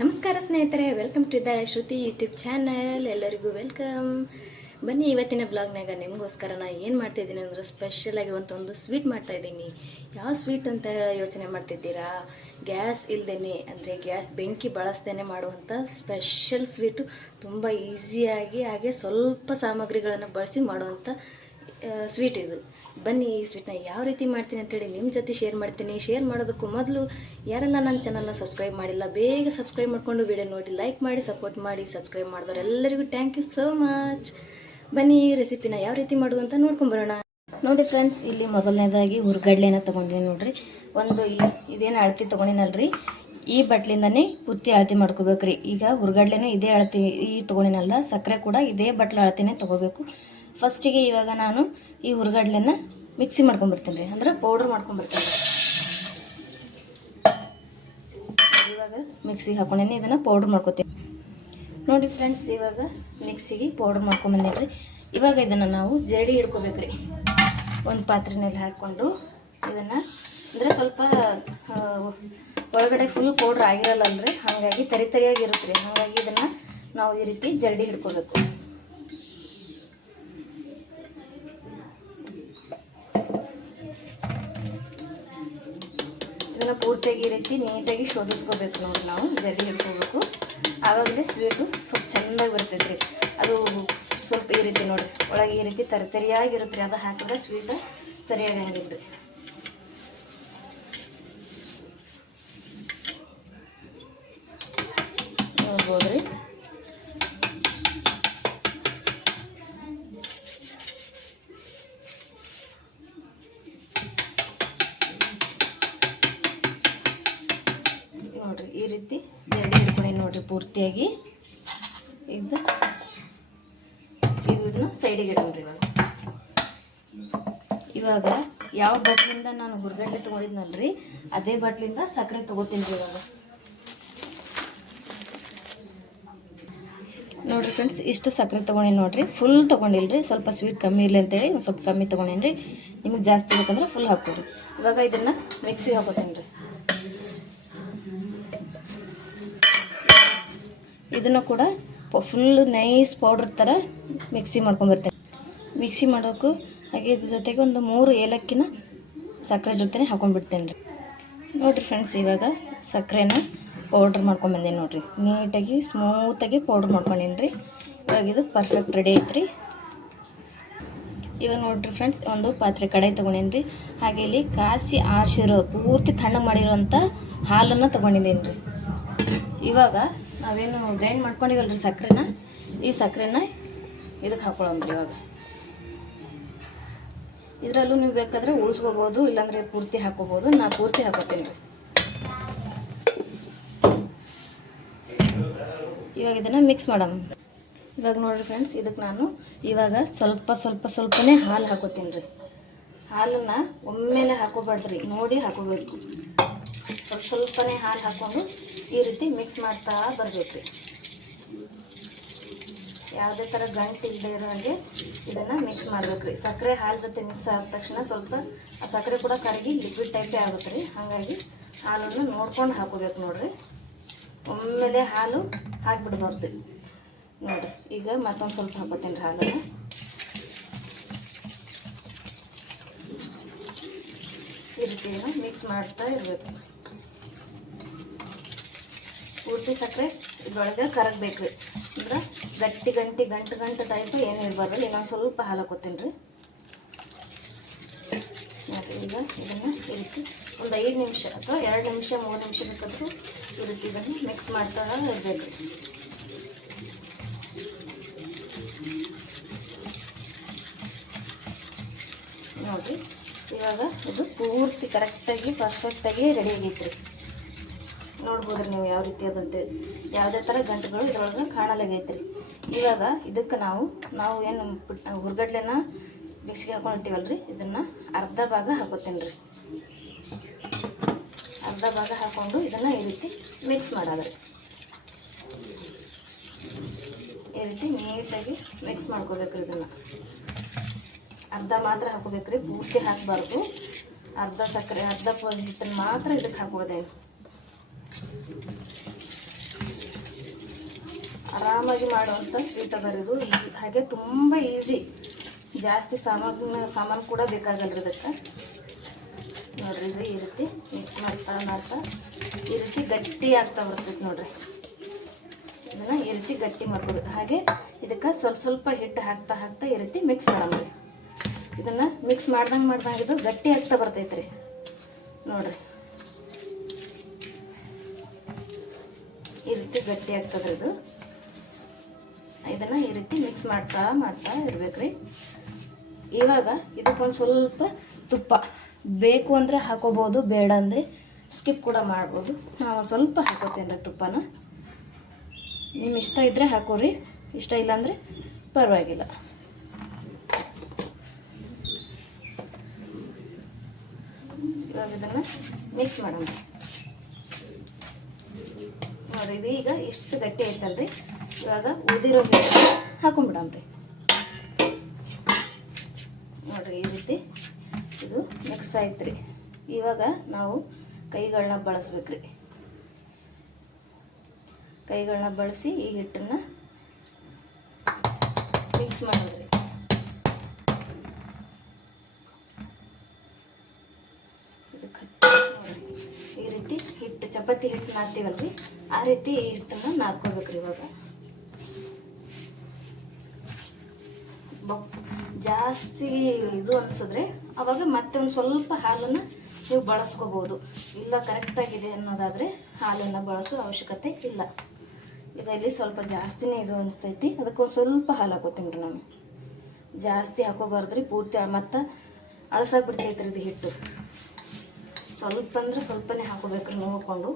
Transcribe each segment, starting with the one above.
ನಮಸ್ಕಾರ ಸ್ನೇಹಿತರೆ, welcome to the Shruti YouTube channel. ಎಲ್ಲರಿಗೂ ವೆಲ್ಕಮ್. ಬನ್ನಿ, ಇವತ್ತಿನ ಬ್ಲಾಗ್ನಾಗ ನಿಮಗೋಸ್ಕರ ನಾನು ಏನು ಮಾಡ್ತಾಯಿದ್ದೀನಿ ಅಂದರೆ ಸ್ಪೆಷಲ್ ಆಗಿರುವಂಥ ಒಂದು ಸ್ವೀಟ್ ಮಾಡ್ತಾಯಿದ್ದೀನಿ. ಯಾವ ಸ್ವೀಟ್ ಅಂತ ಯೋಚನೆ ಮಾಡ್ತಿದ್ದೀರಾ? ಗ್ಯಾಸ್ ಇಲ್ಲದೇ ಅಂದರೆ ಗ್ಯಾಸ್ ಬೆಂಕಿ ಬಳಸ್ದೇ ಮಾಡುವಂಥ ಸ್ಪೆಷಲ್ ಸ್ವೀಟು, ತುಂಬ ಈಸಿಯಾಗಿ ಹಾಗೆ ಸ್ವಲ್ಪ ಸಾಮಗ್ರಿಗಳನ್ನು ಬಳಸಿ ಮಾಡುವಂಥ ಸ್ವೀಟ್ ಇದು. ಬನ್ನಿ, ಈ ಸ್ವೀಟ್ನ ಯಾವ ರೀತಿ ಮಾಡ್ತೀನಿ ಅಂತೇಳಿ ನಿಮ್ಮ ಜೊತೆ ಶೇರ್ ಮಾಡ್ತೀನಿ. ಶೇರ್ ಮಾಡೋದಕ್ಕೂ ಮೊದಲು ಯಾರೆಲ್ಲ ನನ್ನ ಚಾನಲ್ನ ಸಬ್ಸ್ಕ್ರೈಬ್ ಮಾಡಿಲ್ಲ, ಬೇಗ ಸಬ್ಸ್ಕ್ರೈಬ್ ಮಾಡಿಕೊಂಡು ವಿಡಿಯೋ ನೋಡಿ ಲೈಕ್ ಮಾಡಿ ಸಪೋರ್ಟ್ ಮಾಡಿ. ಸಬ್ಸ್ಕ್ರೈಬ್ ಮಾಡಿದವರೆಲ್ಲರಿಗೂ ಥ್ಯಾಂಕ್ ಯು ಸೋ ಮಚ್. ಬನ್ನಿ, ಈ ರೆಸಿಪಿನ ಯಾವ ರೀತಿ ಮಾಡೋದು ಅಂತ ನೋಡ್ಕೊಂಬರೋಣ. ನೋಡಿ ಫ್ರೆಂಡ್ಸ್, ಇಲ್ಲಿ ಮೊದಲನೇದಾಗಿ ಹುರ್ಗಡ್ಲೆನ ತೊಗೊಂಡಿನಿ ನೋಡ್ರಿ. ಒಂದು ಇದೇನು ಅಳತಿ ತೊಗೊಂಡಿನಲ್ರಿ, ಈ ಬಟ್ಲಿಂದನೇ ಪೂರ್ತಿ ಅಳತಿ ಮಾಡ್ಕೋಬೇಕ್ರಿ. ಈಗ ಹುರ್ಗಡ್ಲೆನೂ ಇದೇ ಅಳತಿ ತೊಗೊಂಡಿನಲ್ಲ, ಸಕ್ಕರೆ ಕೂಡ ಇದೇ ಬಟ್ಲ ಅಳತಿನೇ ತೊಗೋಬೇಕು. ಫಸ್ಟಿಗೆ ಇವಾಗ ನಾನು ಈ ಹುರ್ಗಡ್ಲೆನ ಮಿಕ್ಸಿ ಮಾಡ್ಕೊಂಬರ್ತೀನಿ ರೀ, ಅಂದ್ರೆ ಪೌಡ್ರ್ ಮಾಡ್ಕೊಂಬರ್ತೀನಿ. ಇವಾಗ ಮಿಕ್ಸಿಗೆ ಹಾಕೊಂಡೇನೆ ಇದನ್ನು ಪೌಡ್ರ್ ಮಾಡ್ಕೊತೀನಿ. ನೋಡಿ ಫ್ರೆಂಡ್ಸ್, ಇವಾಗ ಮಿಕ್ಸಿಗೆ ಪೌಡ್ರ್ ಮಾಡ್ಕೊಂಬಂದಿನಿ ರೀ. ಇವಾಗ ಇದನ್ನು ನಾವು ಜರಡಿ ಹಿಡ್ಕೋಬೇಕ್ರಿ. ಒಂದು ಪಾತ್ರೆನಲ್ಲಿ ಹಾಕ್ಕೊಂಡು ಇದನ್ನು, ಅಂದರೆ ಸ್ವಲ್ಪ ಒಳಗಡೆ ಫುಲ್ ಪೌಡ್ರ್ ಆಗಿರಲ್ಲಲ್ರಿ, ಹಾಗಾಗಿ ತರಿಯಾಗಿರುತ್ತೆ ರೀ. ಹಾಗಾಗಿ ಇದನ್ನು ನಾವು ಈ ರೀತಿ ಜರಡಿ ಹಿಡ್ಕೋಬೇಕು. ಇದನ್ನು ಪೂರ್ತಿಯಾಗಿ ಈ ರೀತಿ ನೀಟಾಗಿ ಶೋಧಿಸ್ಕೋಬೇಕು ನೋಡಿ. ನಾವು ಜರಡಿ ಹಿಡ್ಕೋಬೇಕು, ಆವಾಗಲೇ ಸ್ವೀಟು ಸ್ವಲ್ಪ ಚೆನ್ನಾಗಿ ಬರ್ತೈತೆ ರೀ. ಅದು ಸ್ವಲ್ಪ ಈ ರೀತಿ ನೋಡಿ, ಒಳಗೆ ಈ ರೀತಿ ತರಿಯಾಗಿರುತ್ತೆ ರೀ. ಅದು ಹಾಕಿದ್ರೆ ಸ್ವೀಟ್ ಸರಿಯಾಗಿ ಹಂಗಿದ್ರಿ. ನೋಡ್ಬೋದು ರೀ. ನೋಡ್ರಿ, ಈ ರೀತಿ ಜರಡಿ ಹಿಡ್ಕೊಂಡು ನೋಡ್ರಿ ಪೂರ್ತಿಯಾಗಿ. ಇದನ್ನ ಸೈಡಿಗೆ ಇಡೋಣ್ರಿ. ಇವಾಗ ಯಾವ ಬಟ್ಲಿಂದ ನಾನು ಹುರ್ಗಡ್ಲೆ ತೊಗೊಂಡಿದ್ನಲ್ರಿ, ಅದೇ ಬಟ್ಲಿಂದ ಸಕ್ಕರೆ ತೊಗೋತೀನಿ ರೀ. ಇವಾಗ ನೋಡಿರಿ ಫ್ರೆಂಡ್ಸ್, ಇಷ್ಟು ಸಕ್ಕರೆ ತೊಗೊಂಡೇನಿ ನೋಡಿರಿ. ಫುಲ್ ತೊಗೊಂಡಿಲ್ರಿ, ಸ್ವಲ್ಪ ಸ್ವೀಟ್ ಕಮ್ಮಿ ಇರಲಿ ಅಂತೇಳಿ ಒಂದು ಸ್ವಲ್ಪ ಕಮ್ಮಿ ತೊಗೊಂಡೇನಿ ರೀ. ನಿಮಗೆ ಜಾಸ್ತಿ ಬೇಕಂದ್ರೆ ಫುಲ್ ಹಾಕ್ಕೊಡ್ರಿ. ಇವಾಗ ಇದನ್ನು ಮಿಕ್ಸಿಗೆ ಹಾಕೋತೀನಿ ರೀ. ಇದನ್ನು ಕೂಡ ಫುಲ್ ನೈಸ್ ಪೌಡ್ರ್ ಥರ ಮಿಕ್ಸಿ ಮಾಡ್ಕೊಂಬರ್ತೇನೆ. ಮಿಕ್ಸಿ ಮಾಡೋಕ್ಕೂ ಹಾಗೆ ಇದ್ರ ಜೊತೆಗೆ ಒಂದು 3 ಏಲಕ್ಕಿನ ಸಕ್ಕರೆ ಜೊತೆ ಹಾಕೊಂಡ್ಬಿಡ್ತೇನೆ ರೀ. ನೋಡಿರಿ ಫ್ರೆಂಡ್ಸ್, ಇವಾಗ ಸಕ್ಕರೆನ ಪೌಡ್ರ್ ಮಾಡ್ಕೊಂಬಂದೇನಿ ನೋಡಿರಿ. ನೀಟಾಗಿ ಸ್ಮೂತಾಗಿ ಪೌಡ್ರ್ ಮಾಡ್ಕೊಂಡೇನಿ ರೀ. ಇವಾಗ ಇದು ಪರ್ಫೆಕ್ಟ್ ರೆಡಿ ಐತ್ರಿ. ಇವಾಗ ನೋಡಿರಿ ಫ್ರೆಂಡ್ಸ್, ಒಂದು ಪಾತ್ರೆ ಕಡಾಯಿ ತೊಗೊಂಡೇನಿ ರೀ. ಹಾಗೆ ಇಲ್ಲಿ ಕಾಸಿ ಆರಿಸಿರೋ ಪೂರ್ತಿ ತಣ್ಣಗೆ ಮಾಡಿರೋಂಥ ಹಾಲನ್ನು ತೊಗೊಂಡಿದ್ದೀನಿ ರೀ. ಇವಾಗ ನಾವೇನು ಗ್ರೈಂಡ್ ಮಾಡ್ಕೊಂಡಿವಲ್ರಿ ಸಕ್ಕರೆನ, ಈ ಸಕ್ಕರೆನ ಇದಕ್ಕೆ ಹಾಕೊಳ್ಳೋಣ್ರಿ. ಇವಾಗ ಇದರಲ್ಲೂ ನೀವು ಬೇಕಾದರೆ ಉಳಿಸ್ಕೋಬೋದು, ಇಲ್ಲಾಂದರೆ ಪೂರ್ತಿ ಹಾಕೋಬೋದು. ನಾನು ಪೂರ್ತಿ ಹಾಕೋತೀನಿ ರೀ. ಇವಾಗ ಇದನ್ನು ಮಿಕ್ಸ್ ಮಾಡೋಣ. ಇವಾಗ ನೋಡಿರಿ ಫ್ರೆಂಡ್ಸ್, ಇದಕ್ಕೆ ನಾನು ಇವಾಗ ಸ್ವಲ್ಪನೇ ಹಾಲು ಹಾಕೋತೀನಿ ರೀ. ಹಾಲನ್ನು ಒಮ್ಮೆಲೆ ಹಾಕೋಬಾರ್ದ್ರಿ, ನೋಡಿ ಹಾಕೋಬೇಕು. ಸ್ವಲ್ಪನೇ ಹಾಲು ಹಾಕ್ಕೊಂಡು ಈ ರೀತಿ ಮಿಕ್ಸ್ ಮಾಡ್ತಾ ಬರಬೇಕು ರೀ. ಯಾವುದೇ ಥರ ಗಂಟು ಇಲ್ಲದೆ ಇರೋ ಹಾಗೆ ಇದನ್ನು ಮಿಕ್ಸ್ ಮಾಡ್ಬೇಕು ರೀ. ಸಕ್ಕರೆ ಹಾಲು ಜೊತೆ ಮಿಕ್ಸ್ ಆದ ತಕ್ಷಣ ಸ್ವಲ್ಪ ಆ ಸಕ್ಕರೆ ಕೂಡ ಕರಗಿ ಲಿಕ್ವಿಡ್ ಟೈಪೇ ಆಗುತ್ತೆ ರೀ. ಹಾಗಾಗಿ ಹಾಲನ್ನು ನೋಡ್ಕೊಂಡು ಹಾಕೋಬೇಕು ನೋಡಿರಿ. ಒಮ್ಮೆಲೆ ಹಾಲು ಹಾಕಿಬಿಡ್ಬಾರ್ದು ನೋಡಿ. ಈಗ ಮತ್ತೊಂದು ಸ್ವಲ್ಪ ಹಾಕೋತೀನಿ ರೀ ಹಾಲನ್ನು. ಈ ರೀತಿ ಮಿಕ್ಸ್ ಮಾಡ್ತಾ ಇರಬೇಕು. ಪೂರ್ತಿ ಸಕ್ಕರೆ ಇದರೊಳಗೆ ಕರಗಬೇಕು ರೀ. ಅಂದ್ರೆ ಗಂಟು ಟೈಪು ಏನು ಇರಬಾರ್ದು. ಇನ್ನೊಂದು ಸ್ವಲ್ಪ ಹಾಲು ಹಾಕೋತೀನಿ ರೀ. ಮತ್ತು ಈಗ ಇದನ್ನು ಈ ರೀತಿ ಒಂದು 5 ನಿಮಿಷ ಅಥವಾ 2 ನಿಮಿಷ 3 ನಿಮಿಷ ಬೇಕಾದರೂ ಈ ರೀತಿ ಇದನ್ನು ಮಿಕ್ಸ್ ಮಾಡ್ತಾ ಇರಬೇಕು ರೀ. ನೋಡಿರಿ, ಇವಾಗ ಇದು ಪೂರ್ತಿ ಕರೆಕ್ಟಾಗಿ ಪರ್ಫೆಕ್ಟಾಗಿ ರೆಡಿ ಆಗೈತೆ ರೀ. ನೋಡ್ಬೋದ್ರಿ ನೀವು ಯಾವ ರೀತಿ ಅದಂತೇಳಿ. ಯಾವುದೇ ಥರ ಗಂಟುಗಳು ಇದ್ರೊಳಗೆ ಕಾಣಲಾಗೈತೆ ರೀ. ಇವಾಗ ಇದಕ್ಕೆ ನಾವು ಏನು ಹುರ್ಗಡ್ಲೆನ ಮಿಕ್ಸಿಗೆ ಹಾಕೊಂಡಿರ್ತೀವಲ್ರಿ, ಇದನ್ನು ಅರ್ಧ ಭಾಗ ಹಾಕೋತೀನಿ ರೀ. ಅರ್ಧ ಭಾಗ ಹಾಕ್ಕೊಂಡು ಇದನ್ನು ಈ ರೀತಿ ಮಿಕ್ಸ್ ಮಾಡೋದ್ರಿ. ಈ ರೀತಿ ನೀಟಾಗಿ ಮಿಕ್ಸ್ ಮಾಡ್ಕೋಬೇಕು ರೀ. ಇದನ್ನು ಅರ್ಧ ಮಾತ್ರ ಹಾಕೋಬೇಕು ರೀ, ಪೂರ್ತಿ ಹಾಕಬಾರ್ದು. ಅರ್ಧ ಸಕ್ಕರೆ ಅರ್ಧ ಹಿಟ್ಟನ್ನು ಮಾತ್ರ ಇದಕ್ಕೆ ಹಾಕೋದೇನು. ಆರಾಮಾಗಿ ಮಾಡುವಂಥ ಸ್ವೀಟ್ ಅದ ಇದು. ಹಾಗೆ ತುಂಬ ಈಸಿ, ಜಾಸ್ತಿ ಸಾಮಾನು ಕೂಡ ಬೇಕಾಗಲ್ಲ ಇದಕ್ಕೆ. ನೋಡಿರಿ ಇದು ಈ ರೀತಿ ಮಿಕ್ಸ್ ಮಾಡ್ತಾ ಮಾಡ್ತಾ ಈ ರೀತಿ ಗಟ್ಟಿ ಆಗ್ತಾ ಬರ್ತೈತೆ ನೋಡಿರಿ. ಇದನ್ನು ಈ ರೀತಿ ಗಟ್ಟಿ ಮಾಡ್ಕೋಬೇಕು. ಹಾಗೆ ಇದಕ್ಕೆ ಸ್ವಲ್ಪ ಸ್ವಲ್ಪ ಹಿಟ್ಟು ಹಾಕ್ತಾ ಹಾಕ್ತಾ ಈ ರೀತಿ ಮಿಕ್ಸ್ ಮಾಡೋಣ. ಇದನ್ನು ಮಿಕ್ಸ್ ಮಾಡ್ದಂಗೆ ಇದು ಗಟ್ಟಿ ಆಗ್ತಾ ಬರ್ತೈತೆ ರೀ ನೋಡಿರಿ. ಈ ರೀತಿ ಗಟ್ಟಿ ಆಗ್ತದ್ರಿ ಇದು. ಇದನ್ನು ಈ ರೀತಿ ಮಿಕ್ಸ್ ಮಾಡ್ತಾ ಮಾಡ್ತಾ ಇರ್ಬೇಕ್ರಿ. ಇವಾಗ ಇದಕ್ಕೊಂದು ಸ್ವಲ್ಪ ತುಪ್ಪ ಬೇಕು ಅಂದರೆ ಹಾಕೋಬೋದು, ಬೇಡ ಅಂದರೆ ಸ್ಕಿಪ್ ಕೂಡ ಮಾಡ್ಬೋದು. ನಾವು ಸ್ವಲ್ಪ ಹಾಕೋತೇನೆ ರೀ ತುಪ್ಪನ. ನಿಮ್ಮ ಇಷ್ಟ ಇದ್ದರೆ ಹಾಕೋರಿ, ಇಷ್ಟ ಇಲ್ಲಾಂದರೆ ಪರವಾಗಿಲ್ಲ. ಇವಾಗ ಇದನ್ನು ಮಿಕ್ಸ್ ಮಾಡೋಣ ನೋಡಿರಿ. ಇದು ಈಗ ಇಷ್ಟು ಗಟ್ಟಿ ಐತಲ್ರಿ. ಇವಾಗ ಉಳಿದಿರೋ ಹಿಟ್ಟು ಹಾಕೊಂಡ್ಬಿಡಮ್ರಿ ನೋಡಿರಿ. ಈ ರೀತಿ ಇದು ಮಿಕ್ಸ್ ಆಯ್ತು ರೀ. ಇವಾಗ ನಾವು ಕೈಗಳನ್ನ ಬಳಸ್ಬೇಕ್ರಿ. ಕೈಗಳನ್ನ ಬಳಸಿ ಈ ಹಿಟ್ಟನ್ನು ಮಿಕ್ಸ್ ಮಾಡೋದ್ರಿ. ಈ ರೀತಿ ಹಿಟ್ಟು ಚಪಾತಿ ಹಿಟ್ಟು ನಾದ್ತೀವಲ್ರಿ, ಆ ರೀತಿ ಈ ಹಿಟ್ಟನ್ನು ನಾದ್ಕೋಬೇಕ್ರಿ. ಇವಾಗ ಜಾಸ್ತಿ ಇದು ಅನ್ಸಿದ್ರೆ ಅವಾಗ ಮತ್ತೆ ಒಂದು ಸ್ವಲ್ಪ ಹಾಲನ್ನು ನೀವು ಬಳಸ್ಕೋಬೋದು. ಇಲ್ಲ ಕರೆಕ್ಟಾಗಿದೆ ಅನ್ನೋದಾದರೆ ಹಾಲನ್ನು ಬಳಸೋ ಅವಶ್ಯಕತೆ ಇಲ್ಲ. ಈಗ ಇಲ್ಲಿ ಸ್ವಲ್ಪ ಜಾಸ್ತಿನೇ ಇದು ಅನಿಸ್ತೈತಿ, ಅದಕ್ಕೊಂದು ಸ್ವಲ್ಪ ಹಾಲು ಹಾಕೋತೀನಿ ರೀ ನಾನು. ಜಾಸ್ತಿ ಹಾಕೋಬಾರ್ದ್ರಿ, ಪೂರ್ತಿ ಮತ್ತು ಅಳಸಾಗ್ಬಿಡ್ತೈತ್ರಿ ಇದು ಹಿಟ್ಟು. ಸ್ವಲ್ಪ ಅಂದ್ರೆ ಸ್ವಲ್ಪನೇ ಹಾಕೋಬೇಕ್ರಿ ನೋಡಿಕೊಂಡು.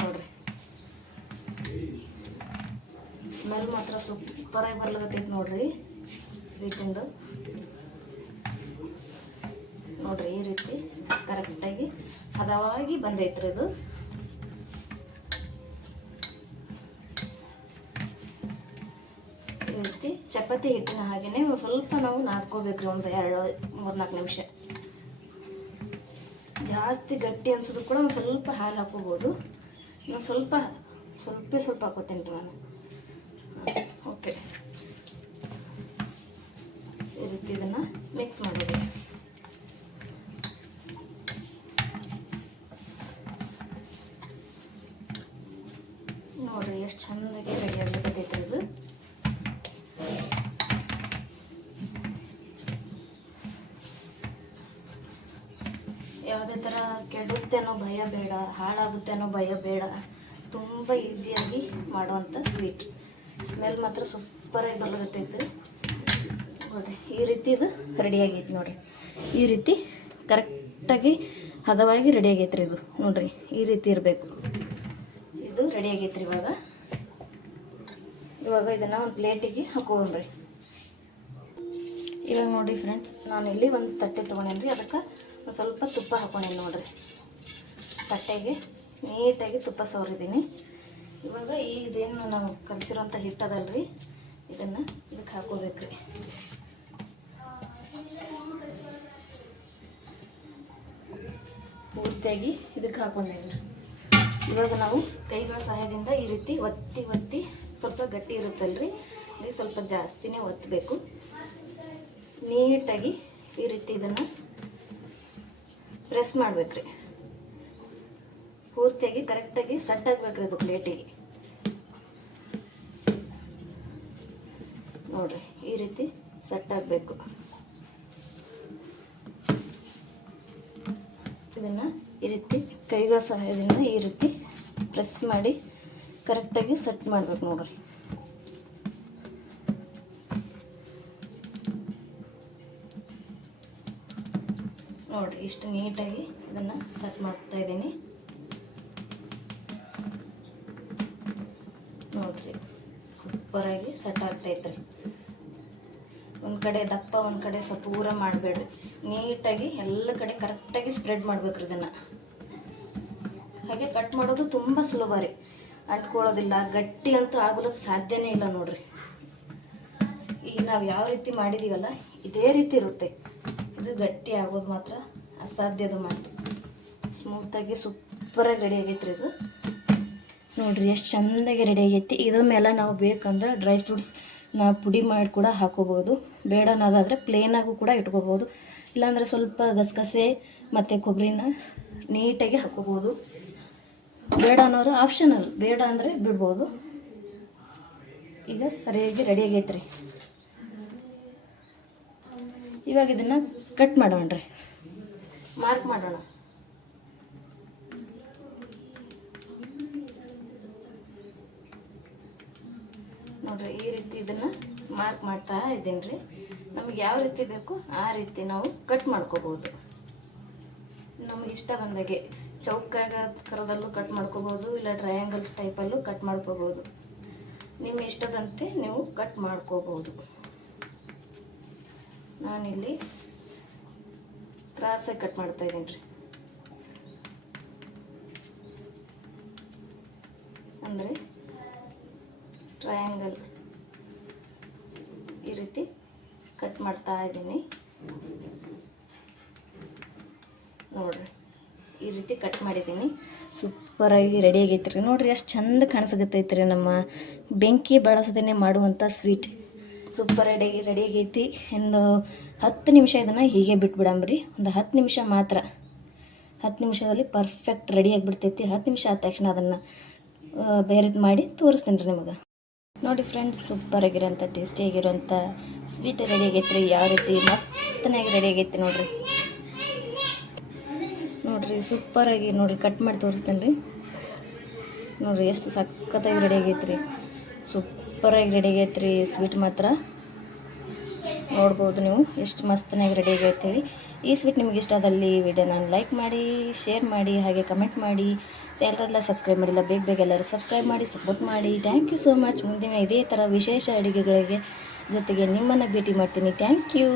ನೋಡಿರಿ ಸ್ಮೆಲ್ ಮಾತ್ರ ಸೂಪರಾಗಿ ಬರ್ಲಾಗತ್ತೈತಿ ನೋಡಿರಿ ಸ್ವೀಟಿಂದು. ನೋಡಿರಿ ಈ ರೀತಿ ಕರೆಕ್ಟಾಗಿ ಹದವಾಗಿ ಬಂದೈತ್ರಿ ಇದು. ಈ ರೀತಿ ಚಪಾತಿ ಹಿಟ್ಟಿನ ಹಾಗೆಯೇ ಸ್ವಲ್ಪ ನಾವು ನಾದ್ಕೋಬೇಕ್ರಿ, ಒಂದು 2-3-4 ನಿಮಿಷ. ಜಾಸ್ತಿ ಗಟ್ಟಿ ಅನ್ಸೋದು ಕೂಡ ಒಂದು ಸ್ವಲ್ಪ ಹಾಲು ಹಾಕೋಬೋದು. ನಾನು ಸ್ವಲ್ಪ ಹಾಕೋತೀನಿ ರೀ ನಾನು. ಓಕೆ, ಈ ರೀತಿ ಇದನ್ನು ಮಿಕ್ಸ್ ಮಾಡೋದು. ನೋಡಿರಿ ಎಷ್ಟು ಚೆನ್ನಾಗಿ ರೆಡಿ ಆಗ್ಲಿಕ್ಕತ್ತೈತ್ರಿ ಇದು. ಯಾವುದೇ ಥರ ಕೆಡುತ್ತೆ ಅನ್ನೋ ಭಯ ಬೇಡ, ಹಾಳಾಗುತ್ತೆ ಅನ್ನೋ ಭಯ ಬೇಡ. ತುಂಬ ಈಸಿಯಾಗಿ ಮಾಡುವಂಥ ಸ್ವೀಟ್. ಸ್ಮೆಲ್ ಮಾತ್ರ ಸೂಪರಾಗಿ ಬರ್ಲಾಗತ್ತೈತೆ ನೋಡಿರಿ. ಈ ರೀತಿ ಇದು ರೆಡಿಯಾಗೈತೆ ನೋಡಿರಿ. ಈ ರೀತಿ ಕರೆಕ್ಟಾಗಿ ಹದವಾಗಿ ರೆಡಿಯಾಗೈತೆ ರೀ ಇದು. ನೋಡಿರಿ ಈ ರೀತಿ ಇರಬೇಕು. ಇದು ರೆಡಿಯಾಗೈತೆ ರೀ. ಇವಾಗ ಇದನ್ನು ಒಂದು ಪ್ಲೇಟಿಗೆ ಹಾಕೋಣ್ರಿ. ಇವಾಗ ನೋಡಿರಿ ಫ್ರೆಂಡ್ಸ್, ನಾನು ಇಲ್ಲಿ ಒಂದು ತಟ್ಟೆ ತೊಗೊಂಡೇನಿ ರೀ. ಅದಕ್ಕೆ ಒಂದು ಸ್ವಲ್ಪ ತುಪ್ಪ ಹಾಕೊಂಡೇನಿ ನೋಡಿರಿ. ತಟ್ಟೆಗೆ ನೀಟಾಗಿ ತುಪ್ಪ ಸವರಿದ್ದೀನಿ. ಇವಾಗ ಇದೇನು ನಾವು ಕಲಿಸಿರೋಂಥ ಹಿಟ್ಟದಲ್ರಿ, ಇದನ್ನು ಇದಕ್ಕೆ ಹಾಕೋಬೇಕ್ರಿ. ಪೂರ್ತಿಯಾಗಿ ಇದಕ್ಕೆ ಹಾಕೊಂಡೇನಿ. ಇವಾಗ ನಾವು ಕೈಗಳ ಸಹಾಯದಿಂದ ಈ ರೀತಿ ಒತ್ತಿ ಒತ್ತಿ, ಸ್ವಲ್ಪ ಗಟ್ಟಿ ಇರುತ್ತಲ್ರಿ, ಇದು ಸ್ವಲ್ಪ ಜಾಸ್ತಿನೇ ಒತ್ತಬೇಕು. ನೀಟಾಗಿ ಈ ರೀತಿ ಇದನ್ನು ಪ್ರೆಸ್ ಮಾಡ್ಬೇಕ್ರಿ. ಪೂರ್ತಿಯಾಗಿ ಕರೆಕ್ಟಾಗಿ ಸೆಟ್ ಆಗ್ಬೇಕ್ರಿ ಇದು ಪ್ಲೇಟಿಗೆ. ನೋಡಿರಿ ಈ ರೀತಿ ಸೆಟ್ ಆಗಬೇಕು. ಇದನ್ನು ಈ ರೀತಿ ಕೈಗಳ ಸಹಾಯದಿಂದ ಈ ರೀತಿ ಪ್ರೆಸ್ ಮಾಡಿ ಕರೆಕ್ಟಾಗಿ ಸೆಟ್ ಮಾಡ್ಬೇಕು ನೋಡಿರಿ. ನೋಡಿರಿ ಇಷ್ಟು ನೀಟಾಗಿ ಇದನ್ನು ಸೆಟ್ ಮಾಡ್ತಾ ಇದ್ದೀನಿ. ನೋಡಿರಿ ಸೂಪರಾಗಿ ಸೆಟ್ ಆಗ್ತೈತೆ ರೀ. ಒಂದು ಕಡೆ ದಪ್ಪ, ಒಂದು ಕಡೆ ಸ್ವಲ್ಪ ಪೂರ ಮಾಡಬೇಡ್ರಿ. ನೀಟಾಗಿ ಎಲ್ಲ ಕಡೆ ಕರೆಕ್ಟಾಗಿ ಸ್ಪ್ರೆಡ್ ಮಾಡ್ಬೇಕ್ರಿ ಇದನ್ನು. ಹಾಗೆ ಕಟ್ ಮಾಡೋದು ತುಂಬ ಸುಲಭ ರೀ, ಅಂಟ್ಕೊಳ್ಳೋದಿಲ್ಲ, ಗಟ್ಟಿ ಅಂತೂ ಆಗೋದಕ್ಕೆ ಸಾಧ್ಯನೇ ಇಲ್ಲ ನೋಡಿರಿ. ಈಗ ನಾವು ಯಾವ ರೀತಿ ಮಾಡಿದ್ದೀವಲ್ಲ ಇದೇ ರೀತಿ ಇರುತ್ತೆ. ಇದು ಗಟ್ಟಿ ಆಗೋದು ಮಾತ್ರ ಅಸಾಧ್ಯದ ಮಾತು. ಸ್ಮೂತಾಗಿ ಸೂಪರಾಗಿ ರೆಡಿ ಆಗೈತೆ ರೀ ಇದು. ನೋಡಿರಿ ಎಷ್ಟು ಚೆಂದಾಗಿ ರೆಡಿ ಆಗೈತಿ. ಇದ್ರ ಮೇಲೆ ನಾವು ಬೇಕಂದ್ರೆ ಡ್ರೈ ಫ್ರೂಟ್ಸ್ ನಾವು ಪುಡಿ ಮಾಡಿ ಕೂಡ ಹಾಕೋಬೋದು. ಬೇಡ ಅನ್ನೋದಾದರೆ ಪ್ಲೇನಾಗೂ ಕೂಡ ಇಟ್ಕೋಬೋದು. ಇಲ್ಲಾಂದರೆ ಸ್ವಲ್ಪ ಗಸಗಸೆ ಮತ್ತು ಕೊಬ್ಬರಿನ ನೀಟಾಗಿ ಹಾಕೋಬೋದು. ಬೇಡ ಅನ್ನೋರು ಆಪ್ಷನಲ್, ಬೇಡ ಅಂದರೆ ಬಿಡ್ಬೋದು. ಈಗ ಸರಿಯಾಗಿ ರೆಡಿ ಆಗೈತೆ ರೀ. ಇವಾಗ ಇದನ್ನು ಕಟ್ ಮಾಡೋಣ ರೀ, ಮಾರ್ಕ್ ಮಾಡೋಣ. ನೋಡಿರಿ ಈ ರೀತಿ ಇದನ್ನು ಮಾರ್ಕ್ ಮಾಡ್ತಾ ಇದ್ದೀನಿ ರೀ. ನಮಗೆ ಯಾವ ರೀತಿ ಬೇಕು ಆ ರೀತಿ ನಾವು ಕಟ್ ಮಾಡ್ಕೋಬೋದು. ನಮಗೆ ಇಷ್ಟ ಬಂದಾಗೆ ಚೌಕಾಕಾರದಲ್ಲೂ ಕಟ್ ಮಾಡ್ಕೋಬೋದು, ಇಲ್ಲ ಟ್ರಯಾಂಗಲ್ ಟೈಪಲ್ಲೂ ಕಟ್ ಮಾಡ್ಕೋಬೋದು. ನಿಮ್ಮ ಇಷ್ಟದಂತೆ ನೀವು ಕಟ್ ಮಾಡ್ಕೋಬೋದು. ನಾನಿಲ್ಲಿ ಕ್ರಾಸಾಗಿ ಕಟ್ ಮಾಡ್ತಾ ಇದ್ದೀನಿ ರೀ. ಅಂದರೆ ಟ್ರಯಾಂಗಲ್ ಈ ರೀತಿ ಕಟ್ ಮಾಡ್ತಾ ಇದ್ದೀನಿ. ನೋಡಿರಿ ಈ ರೀತಿ ಕಟ್ ಮಾಡಿದ್ದೀನಿ. ಸೂಪರಾಗಿ ರೆಡಿ ಆಗೈತೆ ರೀ. ನೋಡಿರಿ ಎಷ್ಟು ಚಂದ ಕಾಣಿಸಕತ್ತೈತೆ ರೀ ನಮ್ಮ ಬೆಂಕಿ ಬಳಸದೇ ಮಾಡುವಂಥ ಸ್ವೀಟ್. ಸೂಪರ್ ರೆಡಿ ಆಗೈತಿ. ಒಂದು 10 ನಿಮಿಷ ಇದನ್ನು ಹೀಗೆ ಬಿಟ್ಬಿಡಂಬ್ರಿ. ಒಂದು 10 ನಿಮಿಷ ಮಾತ್ರ. 10 ನಿಮಿಷದಲ್ಲಿ ಪರ್ಫೆಕ್ಟ್ ರೆಡಿ ಆಗಿಬಿಡ್ತೈತಿ. 10 ನಿಮಿಷ ಆದ ತಕ್ಷಣ ಅದನ್ನು ಬೇರೆದು ಮಾಡಿ ತೋರಿಸ್ತೀನಿ ರೀ ನಿಮಗೆ. ನೋಡಿ ಫ್ರೆಂಡ್ಸ್, ಸೂಪರಾಗಿರೋಂಥ ಟೇಸ್ಟಿಯಾಗಿರೋಂಥ ಸ್ವೀಟ್ ರೆಡಿ ಆಗೈತೆ ರೀ. ಯಾವ ರೀತಿ ಮಸ್ತನಾಗಿ ರೆಡಿ ಆಗೈತಿ ನೋಡಿರಿ. ನೋಡಿರಿ ಸೂಪರಾಗಿ ನೋಡಿರಿ ಕಟ್ ಮಾಡಿ ತೋರಿಸ್ತೀನಿ ರೀ. ನೋಡಿರಿ ಎಷ್ಟು ಸಖತ್ತಾಗಿ ರೆಡಿ ಆಗೈತೆ ರೀ. ಸೂಪರಾಗಿ ರೆಡಿ ಆಗೈತೆ ರೀ ಸ್ವೀಟ್ ಮಾತ್ರ. ನೋಡ್ಬೋದು ನೀವು ಎಷ್ಟು ಮಸ್ತನಾಗಿ ರೆಡಿ ಆಗೈತೆ ಹೇಳಿ. ಈ ಸ್ವೀಟ್ ನಿಮಗೆ ಇಷ್ಟ ಆದಲ್ಲಿ ವಿಡಿಯೋನ ಲೈಕ್ ಮಾಡಿ, ಶೇರ್ ಮಾಡಿ, ಹಾಗೆ ಕಮೆಂಟ್ ಮಾಡಿ. ಎಲ್ಲರೆಲ್ಲ ಸಬ್ಸ್ಕ್ರೈಬ್ ಮಾಡಿಲ್ಲ, ಬೇಗ ಎಲ್ಲರೂ ಸಬ್ಸ್ಕ್ರೈಬ್ ಮಾಡಿ ಸಪೋರ್ಟ್ ಮಾಡಿ. Thank you so much. ಮುಂದಿನ ಇದೇ ಥರ ವಿಶೇಷ ಅಡುಗೆಗಳಿಗೆ ಜೊತೆಗೆ ನಿಮ್ಮನ್ನು ಭೇಟಿ ಮಾಡ್ತೀನಿ. Thank you.